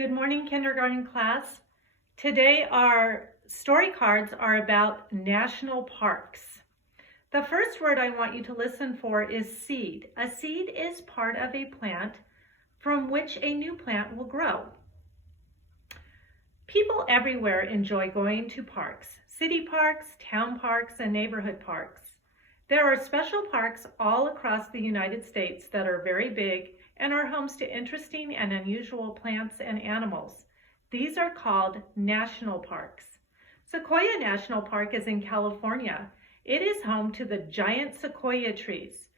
Good morning, kindergarten class. Today our story cards are about national parks. The first word I want you to listen for is seed. A seed is part of a plant from which a new plant will grow. People everywhere enjoy going to parks, city parks, town parks, and neighborhood parks. There are special parks all across the United States that are very big and are homes to interesting and unusual plants and animals. These are called national parks. Sequoia National Park is in California. It is home to the giant sequoia trees.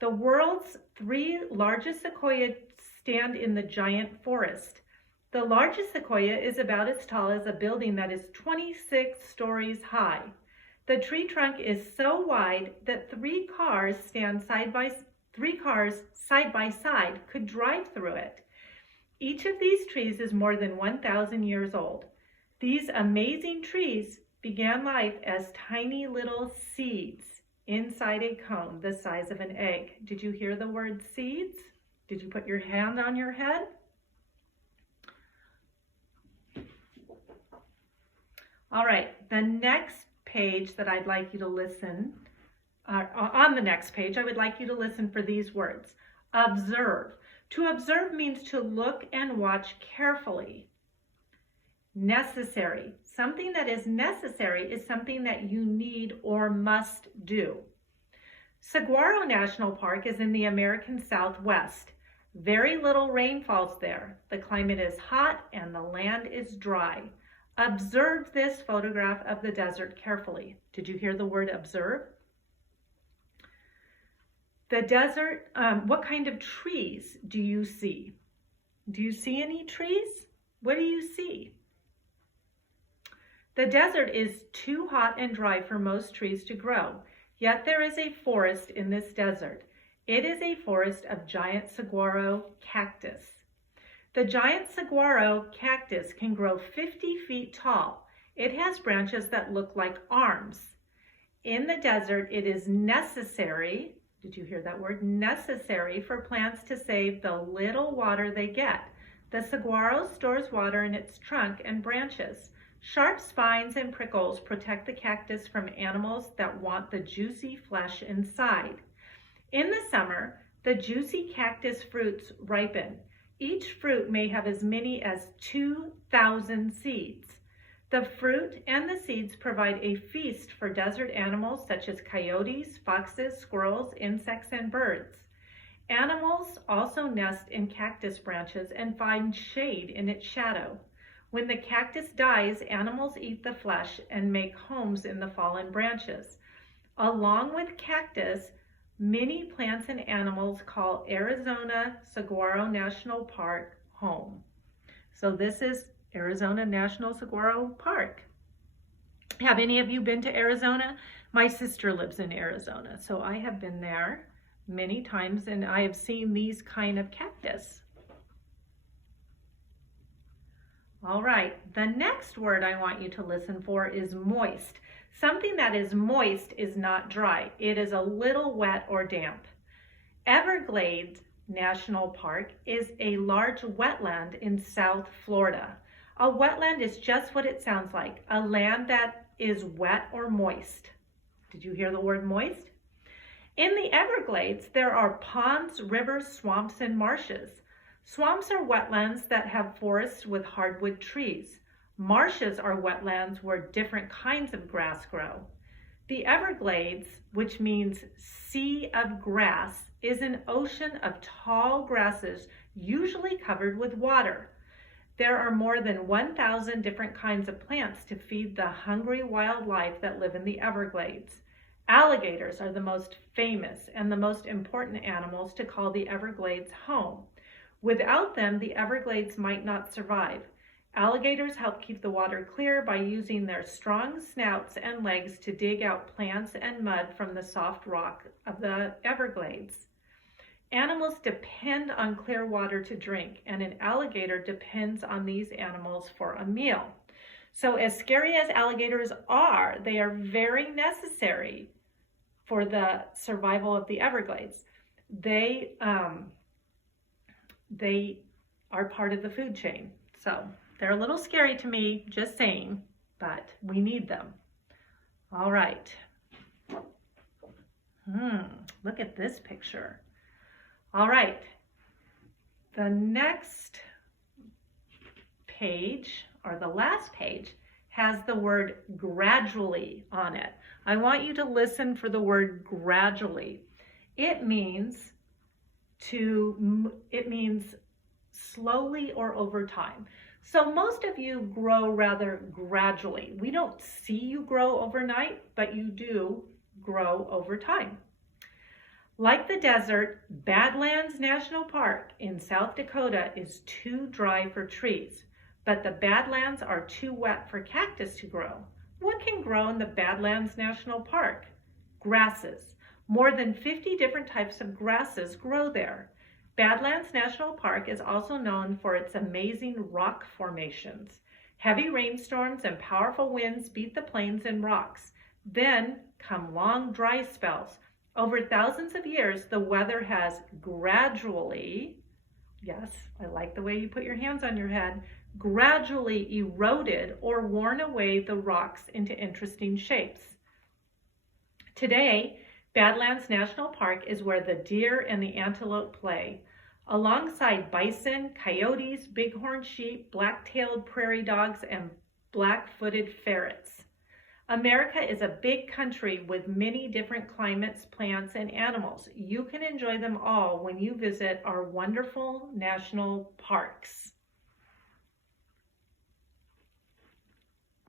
The world's 3 largest sequoias stand in the giant forest. The largest sequoia is about as tall as a building that is 26 stories high. The tree trunk is so wide that 3 cars side by side could drive through it. Each of these trees is more than 1,000 years old. These amazing trees began life as tiny little seeds inside a cone the size of an egg. Did you hear the word seeds? Did you put your hand on your head? All right, the next page that I'd like you to listen, on the next page, I would like you to listen for these words. Observe. To observe means to look and watch carefully. Necessary. Something that is necessary is something that you need or must do. Saguaro National Park is in the American Southwest. Very little rain falls there. The climate is hot and the land is dry. Observe this photograph of the desert carefully. Did you hear the word observe? The desert, what kind of trees do you see? Do you see any trees? What do you see? The desert is too hot and dry for most trees to grow, yet there is a forest in this desert. It is a forest of giant saguaro cactus. The giant saguaro cactus can grow 50 feet tall. It has branches that look like arms. In the desert, it is necessary, did you hear that word? Necessary for plants to save the little water they get. The saguaro stores water in its trunk and branches. Sharp spines and prickles protect the cactus from animals that want the juicy flesh inside. In the summer, the juicy cactus fruits ripen. Each fruit may have as many as 2,000 seeds. The fruit and the seeds provide a feast for desert animals such as coyotes, foxes, squirrels, insects, and birds. Animals also nest in cactus branches and find shade in its shadow. When the cactus dies, animals eat the flesh and make homes in the fallen branches. Along with cactus, many plants and animals call Arizona Saguaro National Park home. So this is Arizona National Saguaro Park. Have any of you been to Arizona? My sister lives in Arizona, so I have been there many times and I have seen these kind of cactus. All right, the next word I want you to listen for is moist. Something that is moist is not dry. It is a little wet or damp. Everglades National Park is a large wetland in South Florida. A wetland is just what it sounds like, a land that is wet or moist. Did you hear the word moist? In the Everglades, there are ponds, rivers, swamps, and marshes. Swamps are wetlands that have forests with hardwood trees. Marshes are wetlands where different kinds of grass grow. The Everglades, which means sea of grass, is an ocean of tall grasses usually covered with water. There are more than 1,000 different kinds of plants to feed the hungry wildlife that live in the Everglades. Alligators are the most famous and the most important animals to call the Everglades home. Without them, the Everglades might not survive. Alligators help keep the water clear by using their strong snouts and legs to dig out plants and mud from the soft rock of the Everglades. Animals depend on clear water to drink, and an alligator depends on these animals for a meal. So as scary as alligators are, they are very necessary for the survival of the Everglades. They are part of the food chain. So they're a little scary to me, just saying, but we need them. All right. Look at this picture. All right. The next page, or the last page, has the word gradually on it. I want you to listen for the word gradually. It means slowly or over time. So most of you grow rather gradually. We don't see you grow overnight, but you do grow over time. Like the desert, Badlands National Park in South Dakota is too dry for trees, but the Badlands are too wet for cactus to grow. What can grow in the Badlands National Park? Grasses. More than 50 different types of grasses grow there. Badlands National Park is also known for its amazing rock formations. Heavy rainstorms and powerful winds beat the plains and rocks. Then come long dry spells. Over thousands of years, the weather has gradually, yes, I like the way you put your hands on your head, gradually eroded or worn away the rocks into interesting shapes. Today, Badlands National Park is where the deer and the antelope play, alongside bison, coyotes, bighorn sheep, black-tailed prairie dogs, and black-footed ferrets. America is a big country with many different climates, plants, and animals. You can enjoy them all when you visit our wonderful national parks.